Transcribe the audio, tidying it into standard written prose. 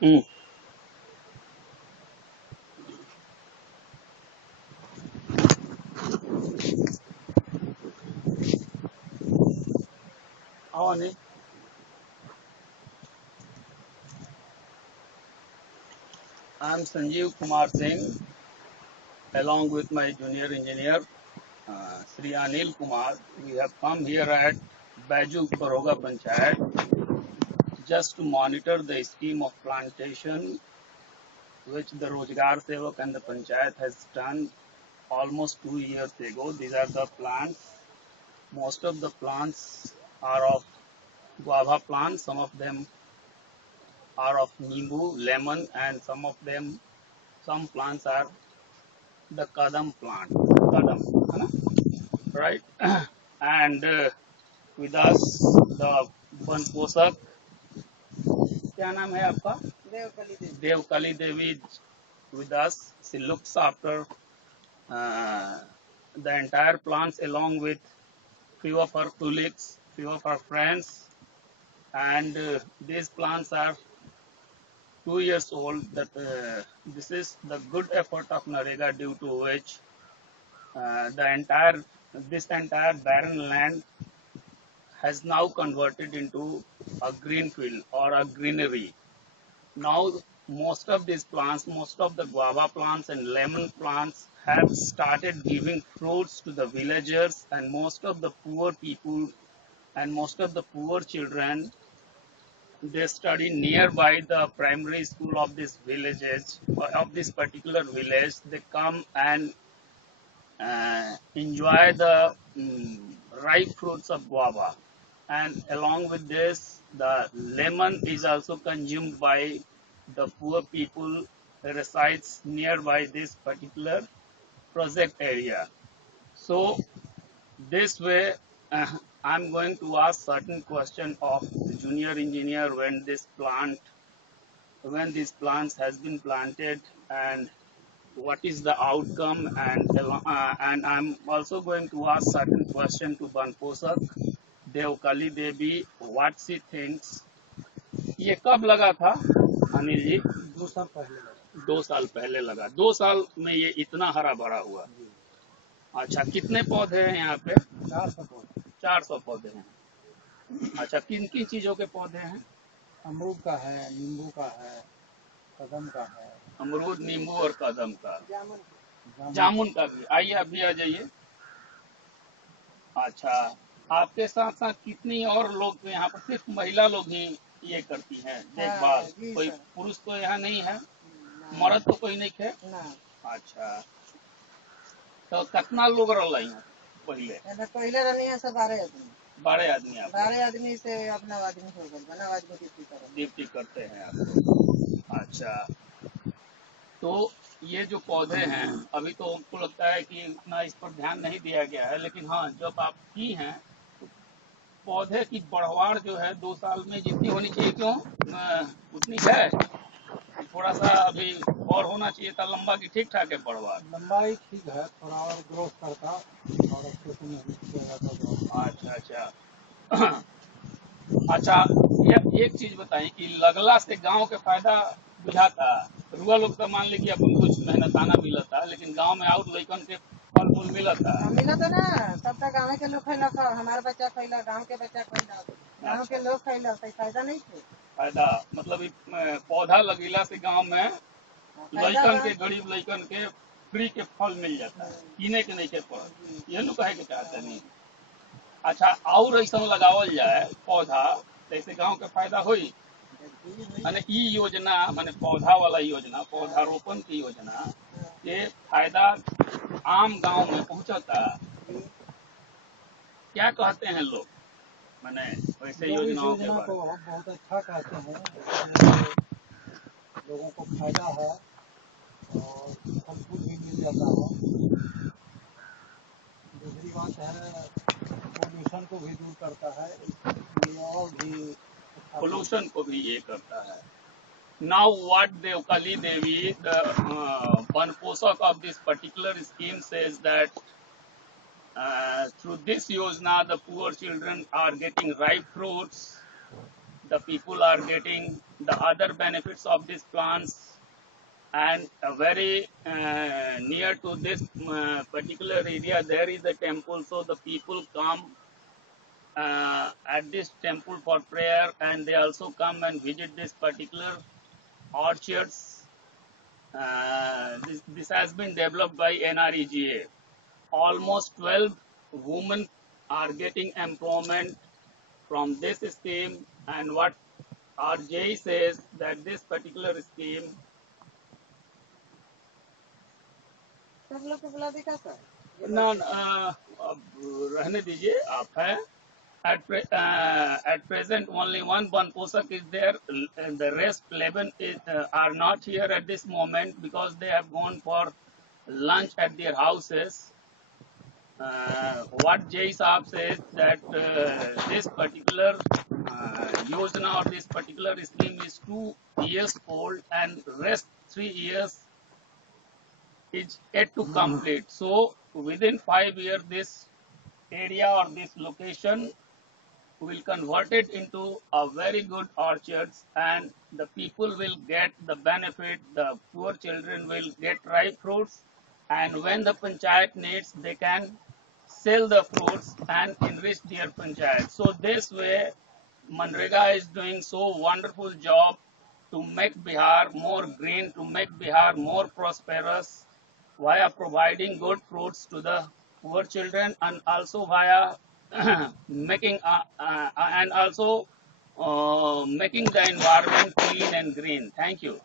Hmm. Awani, I'm Sanjeev Kumar Singh, along with my junior engineer, Sri Anil Kumar. We have come here at Baju Baroga Panchayat just to monitor the scheme of plantation which the Rojgar Sevak and the Panchayat has done almost 2 years ago. These are the plants. Most of the plants are of guava plants. Some of them are of nimbu, lemon, and some plants are the kadam plant. Kadam, है ना? Right? And with us, the one पोषक, क्या नाम है आपका? देवकली देवी with us. She looks after uh, the entire plants along with few of her colleagues, few of her friends, and these plants are 2 years old. That this is the good effort of Narega, due to which the entire this entire barren land has now converted into a green field or a greenery. Now, most of these plants, most of the guava plants and lemon plants have started giving fruits to the villagers, and most of the poor people and most of the poor children, they study nearby the primary school of this villages, of this particular village. They come and enjoy the ripe fruits of guava, and along with this the lemon is also consumed by the poor people who resides nearby this particular project area. So this way, I'm going to ask certain question of the junior engineer when these plants has been planted, and what is the outcome, and I'm also going to ask certain question to Banposak Devkali Devi, what she thinks. ये कब लगा था अनिल जी? 2 साल पहले लगा। 2 साल पहले लगा। 2 साल में ये इतना हरा भरा हुआ? अच्छा, कितने पौधे हैं यहाँ पे? 400 पौधे। 400 पौधे हैं। अच्छा, किन किन चीजों के पौधे हैं? अमरूद का है, नींबू का है, कदम का है। अमरूद, नींबू और कदम का। जामुन का भी। आइए, आप भी आ जाइए। अच्छा, आपके साथ साथ कितनी और लोग तो यहाँ पर सिर्फ महिला लोग ही ये करती हैं देखभाल? कोई पुरुष तो यहाँ नहीं है? मर्द तो कोई नहीं है? अच्छा, तो कितना लोग रहा यहाँ पहले? पहले रहनी है सब 12 आदमी। 12 आदमी? आप 12 आदमी से अपना आदमी हो गए, बना आदमी ड्यूटी करते हैं आप? अच्छा, तो ये जो पौधे हैं, अभी तो हमको लगता है कि उतना इस पर ध्यान नहीं दिया गया है, लेकिन हाँ, जब आप की हैं तो पौधे की बढ़वाड़ जो है 2 साल में जितनी होनी चाहिए, क्यों उतनी है? थोड़ा सा अभी और होना चाहिए था लंबा, की ठीक ठाक है बढ़वाड़? लंबाई ठीक है, थोड़ा और ग्रोथ करता और अच्छे से मेहनत किया जाता। अच्छा अच्छा। अच्छा, ये एक चीज बताइए कि लगला से गांव के फायदा बुझाता? रुआ लोग तो मान ली कि अपन कुछ मेहनताना मिलता, लेकिन गांव में और लइकन के फल फूल मिलता? मिलता ना, सबका गाँव के लोग खैलक, हमारे बच्चा खैलक, गाँव के बच्चा खैलक, गाँव के लोग खैलक, तो फायदा नहीं थे? फायदा मतलब पौधा लगेला से गांव में लइकन के, गरीब लइकन के फ्री के फल मिल जाता है, कीने के नहीं के पड़त, ये लोग कहे के चाहते नहीं। अच्छा, और ऐसा लगावल जाए पौधा, जैसे गांव के फायदा होई। माने ई योजना, माने पौधा वाला योजना, पौधारोपण की योजना, ये फायदा आम गांव में पहुंचता? क्या कहते हैं लोग, माने वैसे योजनाओं के बारे में? बहुत अच्छा कहते हैं, लोगों को फायदा है और फल फूल भी मिल जाता है। दूसरी बात है, पोल्यूशन को भी दूर करता है, ये और भी पोल्यूशन को भी ये करता है। Now, what Devkali Devi, the Banposak of this particular scheme, says that through this yojana, the poor children are getting ripe fruits, the people are getting the other benefits of these plants. And very near to this particular area there is a temple, so the people come at this temple for prayer, and they also come and visit this particular orchards. This has been developed by NREGA. Almost 12 women are getting employment from this scheme, and what RJ says that this particular scheme ना अब रहने दीजिए आप हैं at present only one Banposak is there, and the rest 11 are not here at this moment because they have gone for lunch at their houses. What Jay Saab says that this particular Yojana or this particular scheme is 2 years old and rest 3 years is yet to complete. So within 5 years, this area or this location will convert it into a very good orchards, and the people will get the benefit. The poor children will get ripe fruits, and when the panchayat needs, they can sell the fruits and enrich their panchayat. So this way, Manrega is doing so wonderful job to make Bihar more green, to make Bihar more prosperous via providing good fruits to the poor children, and also via making and also making the environment clean and green. Thank you.